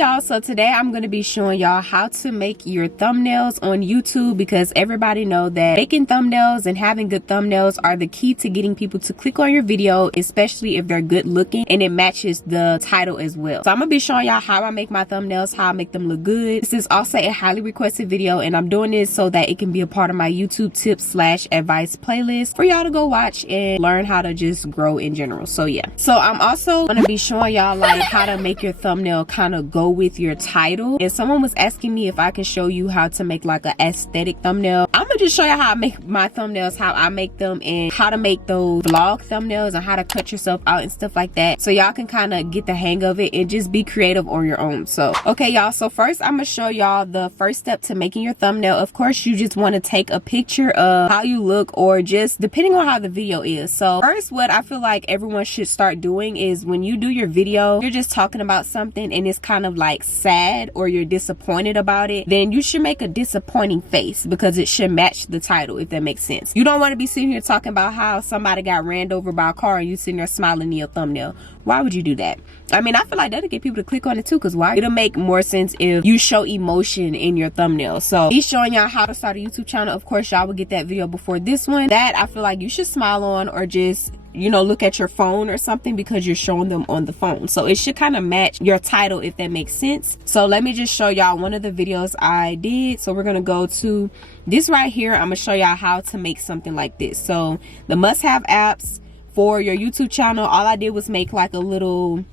y'all, so today I'm going to be showing y'all how to make your thumbnails on YouTube, because everybody know that making thumbnails and having good thumbnails are the key to getting people to click on your video, especially if they're good looking and it matches the title as well. So I'm going to be showing y'all how I make my thumbnails, how I make them look good. This is also a highly requested video, and I'm doing this so that it can be a part of my YouTube tips / advice playlist for y'all to go watch and learn how to just grow in general. So yeah, so I'm also going to be showing y'all like how to make your thumbnail kind of go with your title. And someone was asking me if I can show you how to make like an aesthetic thumbnail. I'm gonna just show you how I make my thumbnails, how I make them, and how to make those vlog thumbnails and how to cut yourself out and stuff like that, so y'all can kind of get the hang of it and just be creative on your own. So okay y'all, so first I'm gonna show y'all the first step to making your thumbnail. Of course, you just want to take a picture of how you look, or just depending on how the video is. So first, what I feel like everyone should start doing is when you do your video, you're just talking about something and it's kind of like sad or you're disappointed about it, then you should make a disappointing face, because it should match the title, if that makes sense. You don't want to be sitting here talking about how somebody got ran over by a car and you sitting there smiling in your thumbnail. Why would you do that? I mean, I feel like that'll get people to click on it too, because why? It'll make more sense if you show emotion in your thumbnail. So he's showing y'all how to start a YouTube channel. Of course, y'all will get that video before this one. That I feel like you should smile on, or just, you know, look at your phone or something, because you're showing them on the phone. So it should kind of match your title, if that makes sense. So let me just show y'all one of the videos I did. So we're gonna go to this right here. I'm gonna show y'all how to make something like this. So the must-have apps for your YouTube channel, all I did was make like a little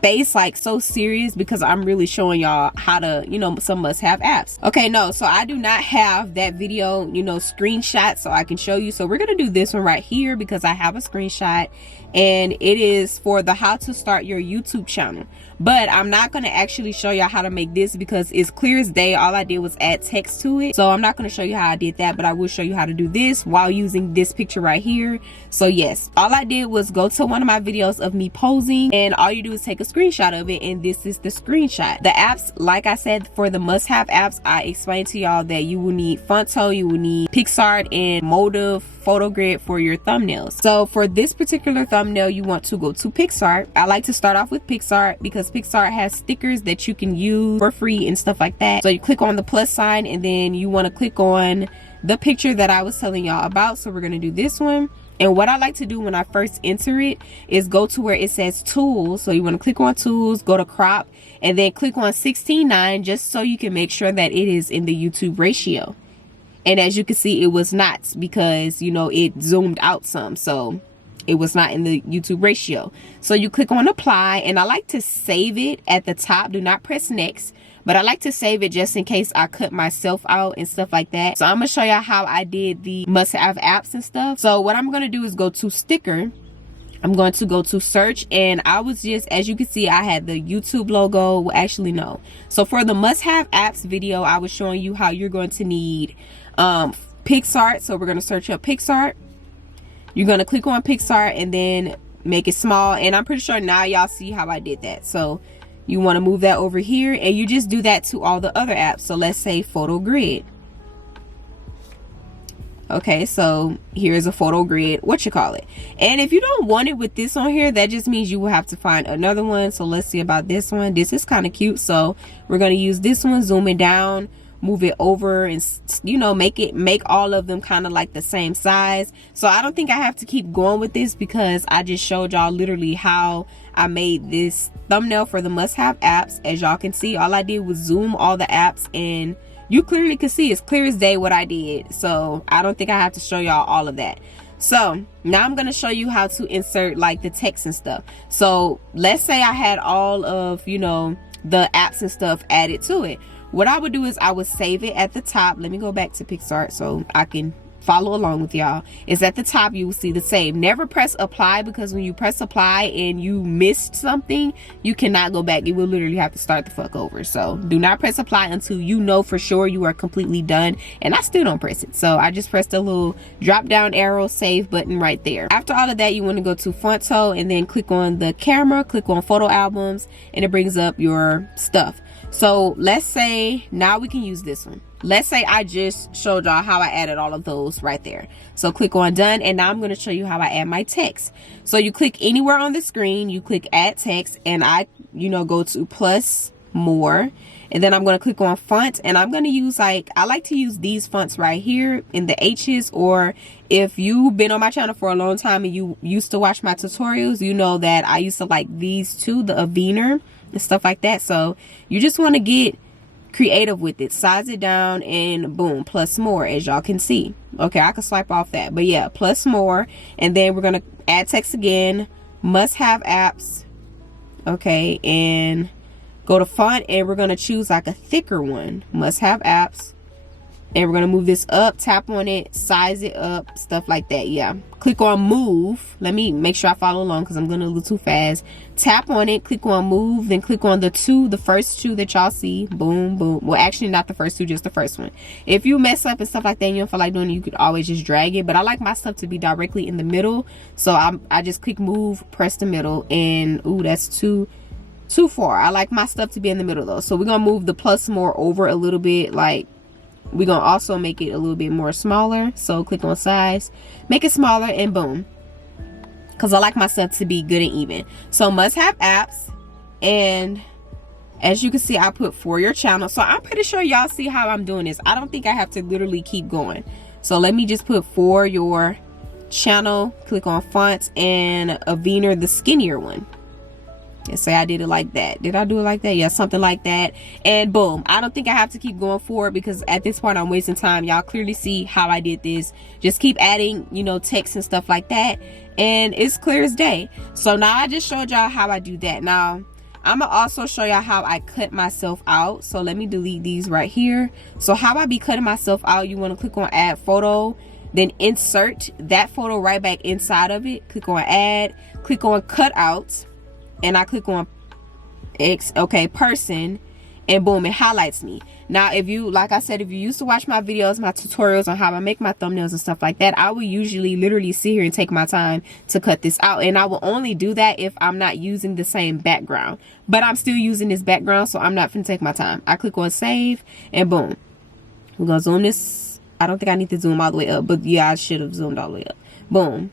face, like so serious, because I'm really showing y'all how to, you know, some must-have apps. Okay, no, so I do not have that video, you know, screenshot so I can show you. So we're gonna do this one right here, because I have a screenshot, and it is for the how to start your YouTube channel. But I'm not going to actually show y'all how to make this, because it's clear as day. All I did was add text to it. So I'm not going to show you how I did that, but I will show you how to do this while using this picture right here. So yes, all I did was go to one of my videos of me posing, and all you do is take a screenshot of it, and this is the screenshot. The apps, like I said, for the must-have apps, I explained to y'all that you will need Fonto, you will need PicsArt, and Motive Photo Grid for your thumbnails. So for this particular thumbnail, you want to go to PicsArt. I like to start off with PicsArt because PicsArt has stickers that you can use for free and stuff like that. So you click on the plus sign, and then you want to click on the picture that I was telling y'all about. So we're going to do this one. And what I like to do when I first enter it is go to where it says tools. So you want to click on tools, go to crop, and then click on 16:9, just so you can make sure that it is in the YouTube ratio. And as you can see, it was not, because, you know, it zoomed out some. So it was not in the YouTube ratio. So you click on apply, and I like to save it at the top. Do not press next, but I like to save it just in case I cut myself out and stuff like that. So I'm going to show y'all how I did the must-have apps and stuff. So what I'm going to do is go to sticker. I'm going to go to search, and I was just, as you can see, I had the YouTube logo. Well, actually, no. So for the must-have apps video, I was showing you how you're going to need PicsArt. So we're going to search up PicsArt. You're going to click on PicsArt and then make it small. And I'm pretty sure now y'all see how I did that. So you want to move that over here, and you just do that to all the other apps. So let's say Photo Grid. Okay, so here's a photo grid, and if you don't want it with this on here, that just means you will have to find another one. So let's see about this one. This is kind of cute, so we're going to use this one. Zoom it down, move it over, and, you know, make all of them kind of like the same size. So I don't think I have to keep going with this, because I just showed y'all literally how I made this thumbnail for the must-have apps. As y'all can see, all I did was zoom all the apps, and you clearly can see, it's clear as day what I did. So I don't think I have to show y'all all of that. So now I'm going to show you how to insert like the text and stuff. So let's say I had all of, you know, the apps and stuff added to it. What I would do is I would save it at the top. Let me go back to PicsArt so I can follow along with y'all. Is at the top, you will see the save. Never press apply, because when you press apply and you missed something, you cannot go back. You will literally have to start the fuck over. So do not press apply until you know for sure you are completely done. And I still don't press it, so I just pressed a little drop down arrow save button right there. After all of that, you want to go to Fonto and then click on the camera, click on photo albums, and it brings up your stuff. So let's say now we can use this one. Let's say I just showed y'all how I added all of those right there. So click on done, and now I'm going to show you how I add my text. So you click anywhere on the screen, you click add text, and I go to plus more, and then I'm going to click on font, and I'm going to use I like to use these fonts right here in the H's, or if you've been on my channel for a long time and you used to watch my tutorials, you know that I used to like these two, the Avener and stuff like that. So you just want to get creative with it, size it down, and boom, plus more, as y'all can see. Okay, I can swipe off that, but yeah, plus more, and then we're going to add text again, must have apps. Okay, and go to font, and we're going to choose like a thicker one, must have apps, and we're going to move this up, tap on it, size it up, stuff like that. Yeah, click on move. Let me make sure I follow along because I'm going a little too fast. Tap on it, click on move, then click on the first two that y'all see. Boom, boom. Well, actually not the first two, just the first one. If you mess up and stuff like that and you don't feel like doing it, you could always just drag it, but I like my stuff to be directly in the middle, so I just click move, press the middle, and ooh, that's too far. I like my stuff to be in the middle though, so we're gonna move the plus more over a little bit. Like, we're gonna also make it a little bit more smaller, so click on size, make it smaller, and boom, because I like my stuff to be good and even. So must have apps, and as you can see, I put for your channel, so I'm pretty sure y'all see how I'm doing this. I don't think I have to literally keep going, so let me just put for your channel, click on fonts, and Avener, the skinnier one. And say I did it like that. Did I do it like that? Yeah, something like that. And boom, I don't think I have to keep going forward because at this point I'm wasting time. Y'all clearly see how I did this. Just keep adding, text and stuff like that, and it's clear as day. So now I just showed y'all how I do that. Now I'm gonna also show y'all how I cut myself out. So let me delete these right here. So how I be cutting myself out, you want to click on add photo, then insert that photo right back inside of it. Click on add, click on cutout, and I click on person, and boom, it highlights me. Now, if you, like I said, if you used to watch my videos, my tutorials on how I make my thumbnails and stuff like that, I will usually literally sit here and take my time to cut this out, and I will only do that if I'm not using the same background. But I'm still using this background, so I'm not finna take my time. I click on save, and boom, we're gonna zoom this. I don't think I need to zoom all the way up, but yeah, I should have zoomed all the way up. Boom.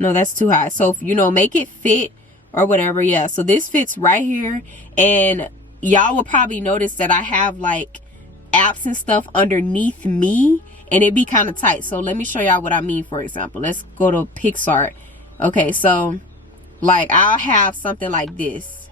No, that's too high. So make it fit or whatever. Yeah, so this fits right here, and y'all will probably notice that I have like apps and stuff underneath me, and it be kind of tight. So let me show y'all what I mean. For example, let's go to PixArt. Okay, so like I'll have something like this.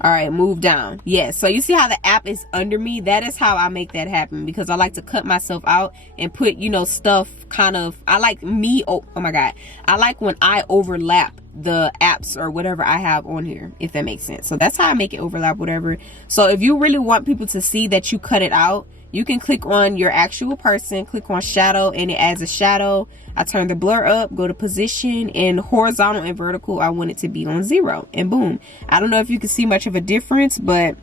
All right, move down. Yes, so you see how the app is under me? That is how I make that happen, because I like to cut myself out and put stuff kind of, I like me, oh my god, I like when I overlap the apps or whatever I have on here, if that makes sense. So that's how I make it overlap, whatever. So if you really want people to see that you cut it out, you can click on your actual person, click on shadow, and it adds a shadow. I turn the blur up, go to position, and horizontal and vertical, I want it to be on 0, and boom. I don't know if you can see much of a difference, but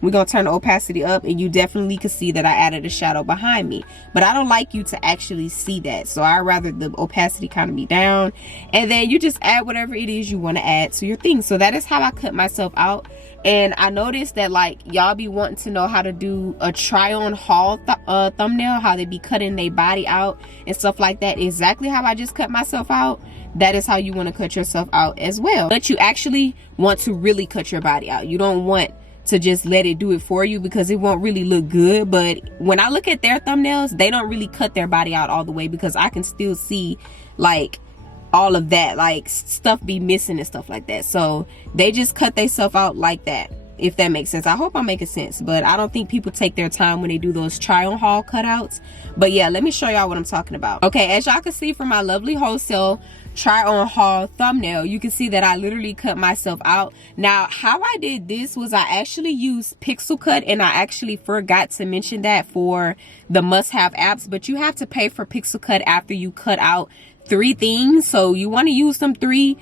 we're gonna turn the opacity up, and you definitely can see that I added a shadow behind me. But I don't like you to actually see that, so I rather the opacity kind of be down, and then you just add whatever it is you want to add to your thing. So that is how I cut myself out. And I noticed that like y'all be wanting to know how to do a try on haul thumbnail, how they be cutting their body out and stuff like that. Exactly how I just cut myself out, that is how you want to cut yourself out as well. But you actually want to really cut your body out. You don't want to just let it do it for you, because it won't really look good. But when I look at their thumbnails, they don't really cut their body out all the way, because I can still see like all of that, like stuff be missing and stuff like that. So they just cut themselves out like that, if that makes sense. I hope I'm making sense, but I don't think people take their time when they do those try on haul cutouts. But yeah, let me show y'all what I'm talking about. Okay, as y'all can see from my lovely wholesale try on haul thumbnail, you can see that I literally cut myself out. Now how I did this was I actually used pixel cut, and I actually forgot to mention that for the must have apps, but you have to pay for pixel cut after you cut out 3 things. So you want to use them 3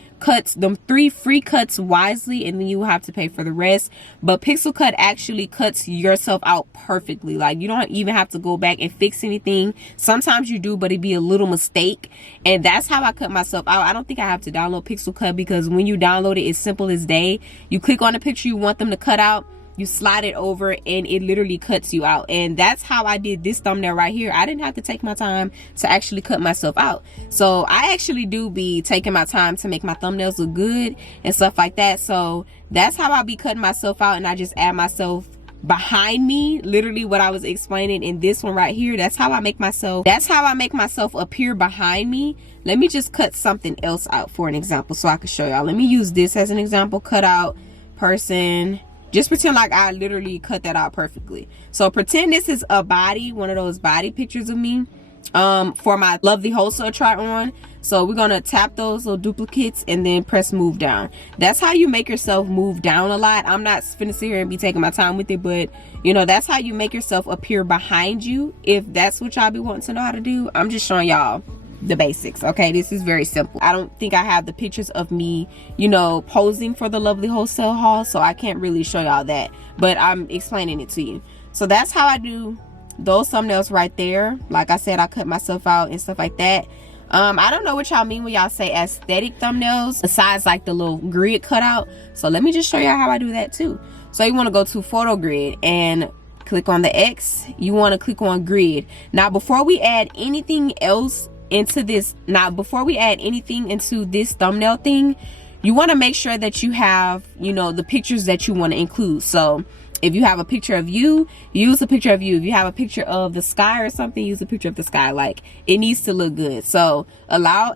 free cuts wisely, and then you have to pay for the rest. But pixel cut actually cuts yourself out perfectly. Like you don't even have to go back and fix anything. Sometimes you do, but it'd be a little mistake, and that's how I cut myself out. I don't think I have to download pixel cut, because when you download it, it's simple as day. You click on the picture you want them to cut out, you slide it over and it literally cuts you out. And that's how I did this thumbnail right here. I didn't have to take my time to actually cut myself out. So I actually do be taking my time to make my thumbnails look good and stuff like that. So that's how I be cutting myself out, and I just add myself behind me, literally what I was explaining in this one right here. That's how I make myself appear behind me. Let me just cut something else out for an example so I can show y'all. Let me use this as an example. Cut out person. Just pretend like I literally cut that out perfectly. So pretend this is a body, one of those body pictures of me for my lovely wholesale try on. So we're gonna tap those little duplicates and then press move down. That's how you make yourself move down a lot. I'm not finna sit here and be taking my time with it, but you know, that's how you make yourself appear behind you, if that's what y'all be wanting to know how to do. I'm just showing y'all the basics. Okay, this is very simple. I don't think I have the pictures of me, you know, posing for the lovely wholesale haul, so I can't really show y'all that, but I'm explaining it to you. So that's how I do those thumbnails right there. Like I said, I cut myself out and stuff like that. I don't know what y'all mean when y'all say aesthetic thumbnails besides like the little grid cutout. So let me just show y'all how I do that too. So you want to go to photo grid and click on the X. You want to click on grid. Now before we add anything else into this, thumbnail thing, you want to make sure that you have, you know, the pictures that you want to include. So if you have a picture of you, use a picture of you. If you have a picture of the sky or something, use a picture of the sky. Like, it needs to look good. So allow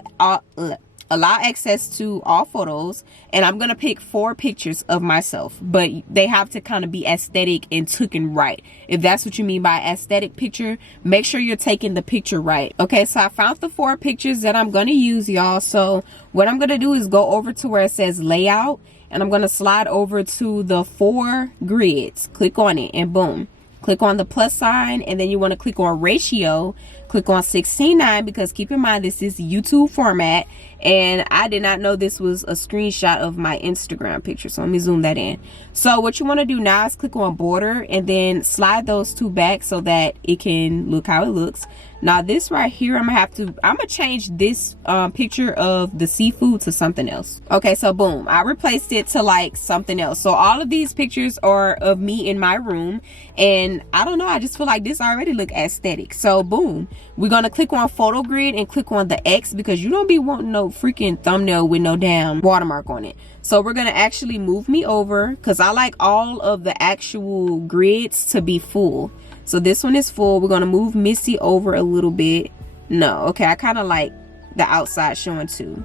access to all photos, and I'm gonna pick 4 pictures of myself, but they have to kind of be aesthetic and taken right. If that's what you mean by aesthetic picture, make sure you're taking the picture right. Okay, so I found the 4 pictures that I'm gonna use, y'all. So what I'm gonna do is go over to where it says layout, and I'm going to slide over to the 4 grids. Click on it and boom. Click on the plus sign, and then you want to click on ratio. Click on 16:9, because keep in mind this is YouTube format, and I did not know this was a screenshot of my Instagram picture. So let me zoom that in. So what you want to do now is click on border and then slide those 2 back so that it can look how it looks. Now this right here, I'm gonna change this picture of the seafood to something else. Okay, so boom, I replaced it to like something else. So all of these pictures are of me in my room, and I don't know, I just feel like this already look aesthetic. So boom, we're gonna click on photo grid and click on the X, because you don't be wanting no freaking thumbnail with no damn watermark on it. So we're gonna actually move me over, because I like all of the actual grids to be full. So this one is full. We're gonna move Missy over a little bit. No, okay, I kind of like the outside showing too.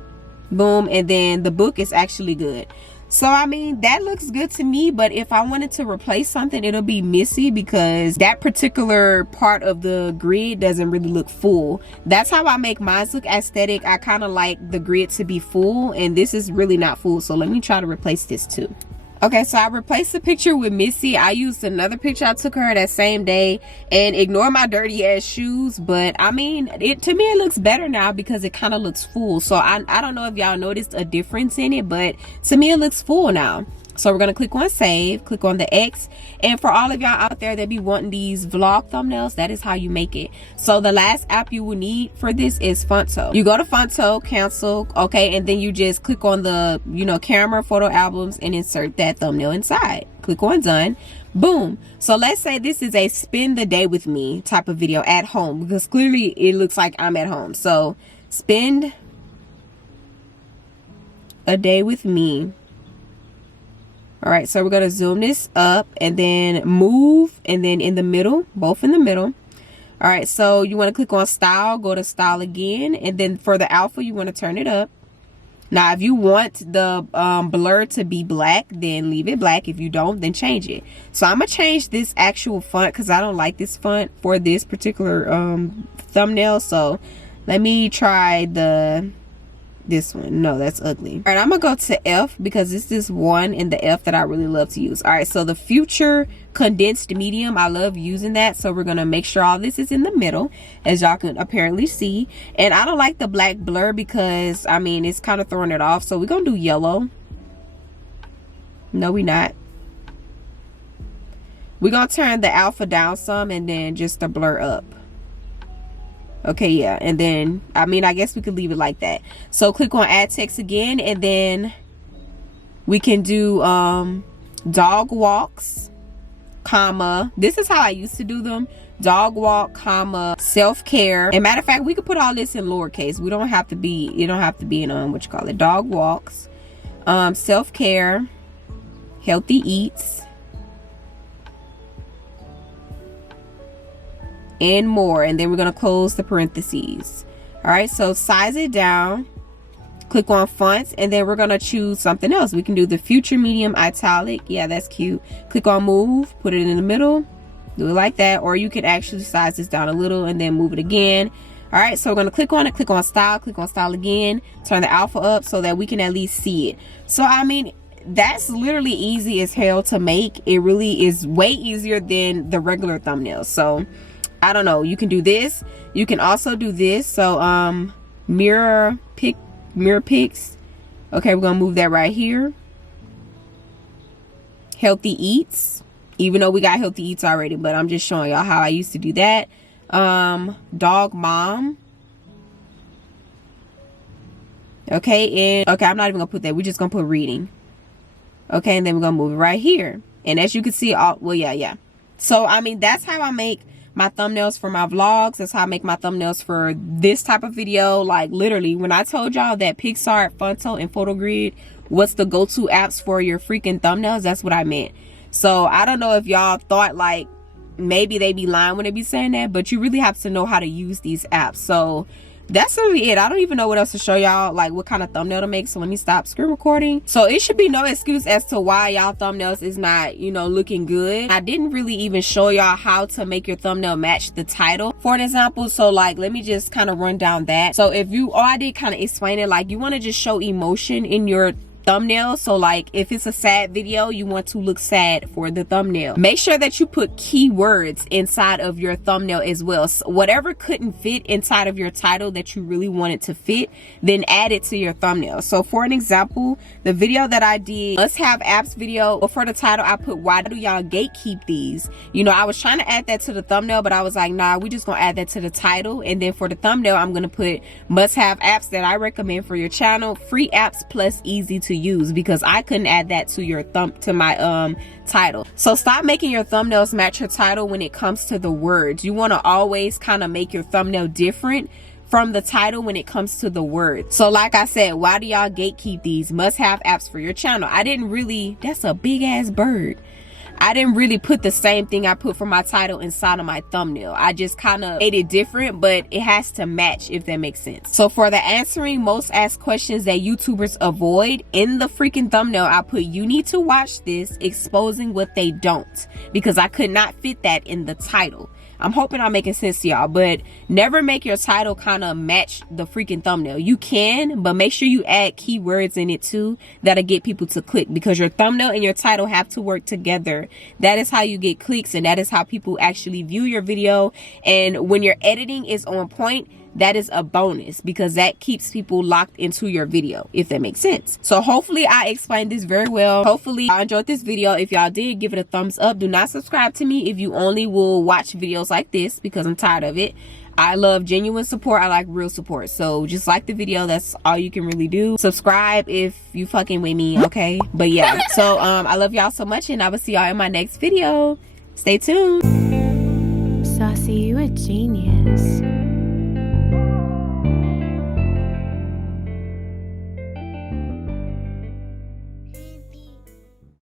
Boom, and then the book is actually good. So I mean, that looks good to me, but if I wanted to replace something, it'll be Missy, because that particular part of the grid doesn't really look full. That's how I make mine look aesthetic. I kind of like the grid to be full, and this is really not full. So let me try to replace this too. Okay, so I replaced the picture with Missy. I used another picture I took her that same day, and ignore my dirty ass shoes, but I mean, to me it looks better now because it kind of looks full. So I don't know if y'all noticed a difference in it, but to me it looks full now. So we're gonna click on save, click on the X, and for all of y'all out there that be wanting these vlog thumbnails, that is how you make it. So the last app you will need for this is Fonto. You go to Fonto, cancel, okay, and then you just click on the, you know, camera photo albums and insert that thumbnail inside. Click on done. Boom. So let's say this is a spend the day with me type of video at home, because clearly it looks like I'm at home. So spend a day with me. All right, so we're going to zoom this up and then move, and then in the middle, both in the middle. All right, so you want to click on style, go to style again, and then for the alpha, you want to turn it up. Now, if you want the blur to be black, then leave it black. If you don't, then change it. So I'm going to change this actual font because I don't like this font for this particular thumbnail. So let me try this one. No, that's ugly. All right, I'm gonna go to F because this is one in the F that I really love to use. All right, so the future condensed medium, I love using that. So we're gonna make sure all this is in the middle, as y'all can apparently see. And I don't like the black blur because I mean it's kind of throwing it off. So we're gonna do yellow. No, we're not. We're gonna turn the alpha down some and then just the blur up. Okay, yeah, and then I mean I guess we could leave it like that. So click on add text again, and then we can do dog walks. comma, this is how I used to do them, dog walk, comma, self-care. And matter of fact, we could put all this in lowercase. We don't have to be, it don't have to be in what you call it, dog walks, self-care, healthy eats, and more. And then we're going to close the parentheses. All right, so size it down, click on fonts, and then we're going to choose something else. We can do the future medium italic. Yeah, that's cute. Click on move, put it in the middle, do it like that. Or you can actually size this down a little and then move it again. All right, so we're going to click on it, click on style again, turn the alpha up so that we can at least see it. So I mean, that's literally easy as hell to make. It really is way easier than the regular thumbnails. So I don't know, you can do this. You can also do this. So mirror pics. Okay, we're gonna move that right here. Healthy eats, even though we got healthy eats already, but I'm just showing y'all how I used to do that. Dog mom. Okay, and okay, I'm not even gonna put that. We're just gonna put reading. Okay, and then we're gonna move it right here. And as you can see, yeah. So I mean, that's how I make my thumbnails for my vlogs. That's how I make my thumbnails for this type of video. Like literally, when I told y'all that PicsArt, Fonto, and PhotoGrid was the go-to apps for your freaking thumbnails, that's what I meant. So I don't know if y'all thought like maybe they be lying when they be saying that, but you really have to know how to use these apps. So that's really it. I don't even know what else to show y'all, like what kind of thumbnail to make. So let me stop screen recording. So it should be no excuse as to why y'all thumbnails is not, you know, looking good. I didn't really even show y'all how to make your thumbnail match the title, for an example. So like, let me just kind of run down that. So if you, I did kind of explain it, like you want to just show emotion in your thumbnail. So like if it's a sad video, you want to look sad for the thumbnail. Make sure that you put keywords inside of your thumbnail as well. So whatever couldn't fit inside of your title that you really wanted to fit, then add it to your thumbnail. So for an example, the video that I did, must have apps video, for the title I put, why do y'all gatekeep these? You know, I was trying to add that to the thumbnail, but I was like, nah, we just gonna add that to the title. And then for the thumbnail, I'm gonna put must have apps that I recommend for your channel, free apps plus easy to use, because I couldn't add that to your my title. So stop making your thumbnails match your title when it comes to the words. You want to always kind of make your thumbnail different from the title when it comes to the words. So like I said, why do y'all gatekeep these? Must have apps for your channel. I didn't really, that's a big ass bird. I didn't really put the same thing I put for my title inside of my thumbnail. I just kind of made it different, but it has to match, if that makes sense. So for the answering most asked questions that YouTubers avoid, in the freaking thumbnail, I put, you need to watch this, exposing what they don't, because I could not fit that in the title. I'm hoping I'm making sense to y'all, but never make your title kind of match the freaking thumbnail. You can, but make sure you add keywords in it too that'll get people to click, because your thumbnail and your title have to work together. That is how you get clicks, and that is how people actually view your video. And when your editing is on point, that is a bonus, because that keeps people locked into your video, if that makes sense. So hopefully I explained this very well. Hopefully I enjoyed this video. If y'all did, give it a thumbs up. Do not subscribe to me if you only will watch videos like this, because I'm tired of it. I love genuine support. I like real support. So just like the video, that's all you can really do. Subscribe if you fucking with me, okay? But yeah, so I love y'all so much, and I will see y'all in my next video. Stay tuned. Saucy, you a genius.